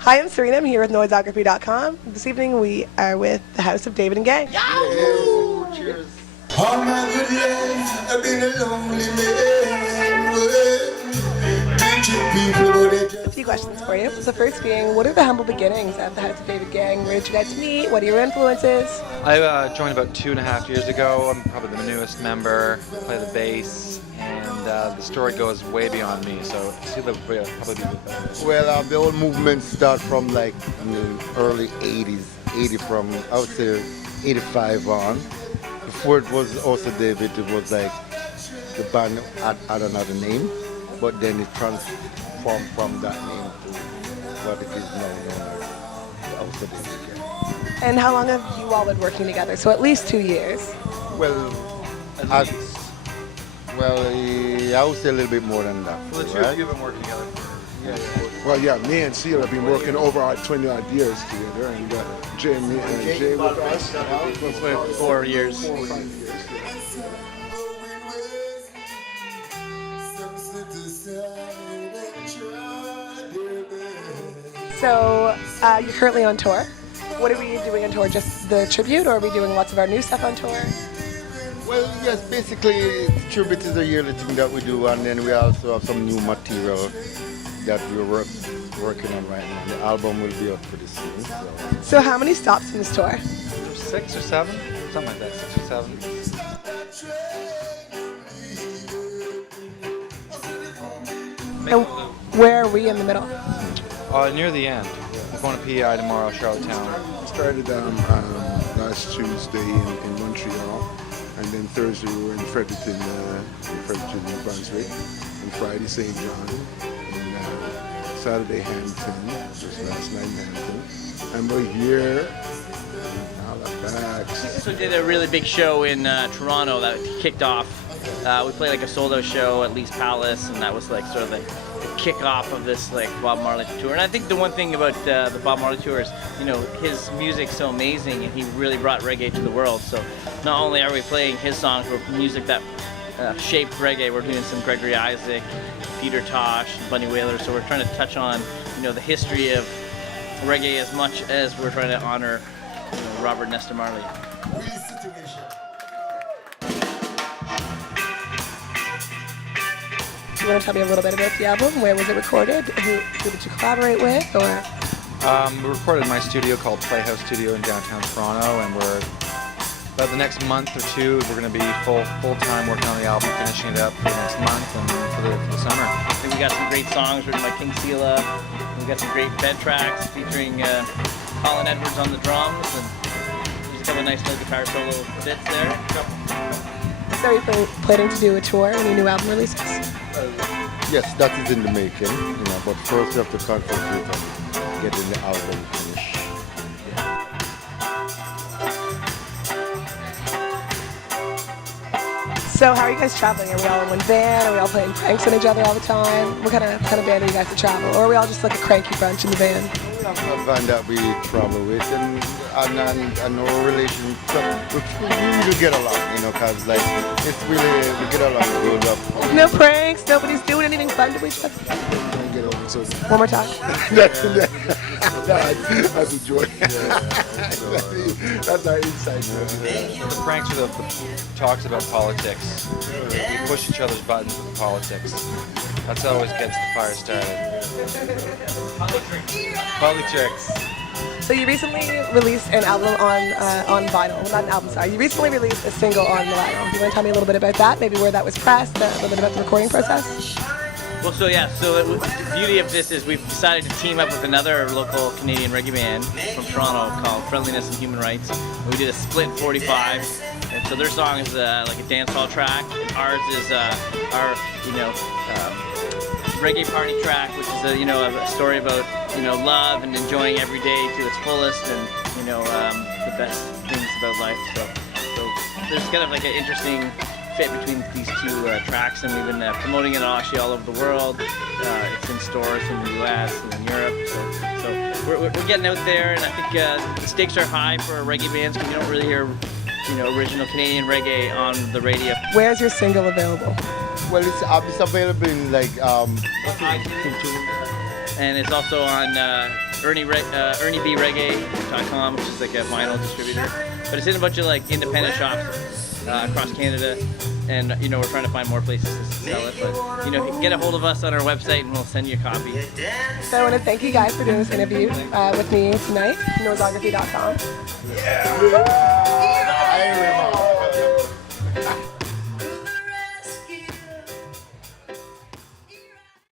Hi, I'm Sarina. I'm here with Noisography.com. This evening we are with the House of David and Gang. Yahoo! Cheers. All my good life, I've been a lonely man. A few questions for you. The first being, what are the humble beginnings of the House of David Gang? Where did you guys meet? What are your influences? I joined about 2.5 years ago. I'm probably the newest member. I play the bass, and the story goes way beyond me. So Sheila would probably be with that. Well, the whole movement started from like in the early 80s, I would say 85 on. Before it was also David, it was like the band had another name, but then it transformed from that name to what it is now known as the House of David Gang. And how long have you all been working together? So at least 2 years. Well, I would say a little bit more than that. Well, the two of you have been working together for Well, yeah, me and Sheila have been working over 20-odd years together, and Jay with us. 4 years. 4 or 5 years. So you're currently on tour. What are we doing on tour? Just the tribute, or are we doing lots of our new stuff on tour? Well, yes, basically, tribute is a yearly thing that we do, and then we also have some new material that we're working on right now. The album will be out pretty soon. So how many stops in this tour? 6 or 7, something like that. 6 or 7. And where are we in the middle? Near the end. We're going to PEI tomorrow, Charlottetown. We started last Tuesday in Montreal, and then Thursday we were in Fredericton, New Brunswick, and Friday St. John, and Saturday Hampton, just last night in Hampton, and we're here in Halifax. So we did a really big show in Toronto that kicked off. We played like a sold-out show at Lee's Palace, and that was like sort of the kick-off of this like Bob Marley tour. And I think the one thing about the Bob Marley tour is, you know, his music's so amazing, and he really brought reggae to the world. So not only are we playing his songs, but music that shaped reggae. We're doing some Gregory Isaac, Peter Tosh, Bunny Wailer. So we're trying to touch on, you know, the history of reggae as much as we're trying to honor, you know, Robert Nesta Marley. Do you want to tell me a little bit about the album? Where was it recorded? Who did you collaborate with? Or We recorded in my studio called Playhouse Studio in downtown Toronto, and we're about the next month or two we're going to be full-time working on the album, finishing it up for the next month and for the summer. And we got some great songs written by King Sela. We got some great bed tracks featuring Colin Edwards on the drums, and we just have a nice little guitar solo bits there. so are you planning to do a tour? Any new album releases? Yes, that is in the making, you know, but first we have to concentrate on getting the album finished. So how are you guys traveling? Are we all in one van? Are we all playing pranks on each other all the time? What kind of band are you guys to travel? Or are we all just like a cranky bunch in the van? We have a band that we travel with, and our relationship, we really get along, you know, because like, it's really, we get along good. No pranks? Nobody's doing anything fun to each other? Get over to One more time. that's a joy. That's our inside joke. The pranks are the talks about politics. We push each other's buttons with politics. That's what always gets the fire started. Politics. So you recently released an album on vinyl. Well, not an album, sorry. You recently released a single on vinyl. Do you want to tell me a little bit about that? Maybe where that was pressed, a little bit about the recording process? Well, so the beauty of this is we've decided to team up with another local Canadian reggae band from Toronto called Friendliness and Human Rights. We did a split 45, and so their song is like a dance hall track, and ours is our, you know, reggae party track, which is a story about, you know, love and enjoying every day to its fullest, and, you know, the best things about life. So there's kind of like an interesting fit between these two tracks, and we've been promoting it actually all over the world. It's in stores in the US and in Europe, so we're getting out there, and I think the stakes are high for reggae bands because you don't really hear, you know, original Canadian reggae on the radio. Where's your single available? Well, it's available in like and it's also on ErnieBReggae.com, which is like a vinyl distributor. But it's in a bunch of like independent shops across Canada, and you know, we're trying to find more places to sell it. But you know, get a hold of us on our website, and we'll send you a copy. So I want to thank you guys for doing this interview with me tonight. Noisography.com.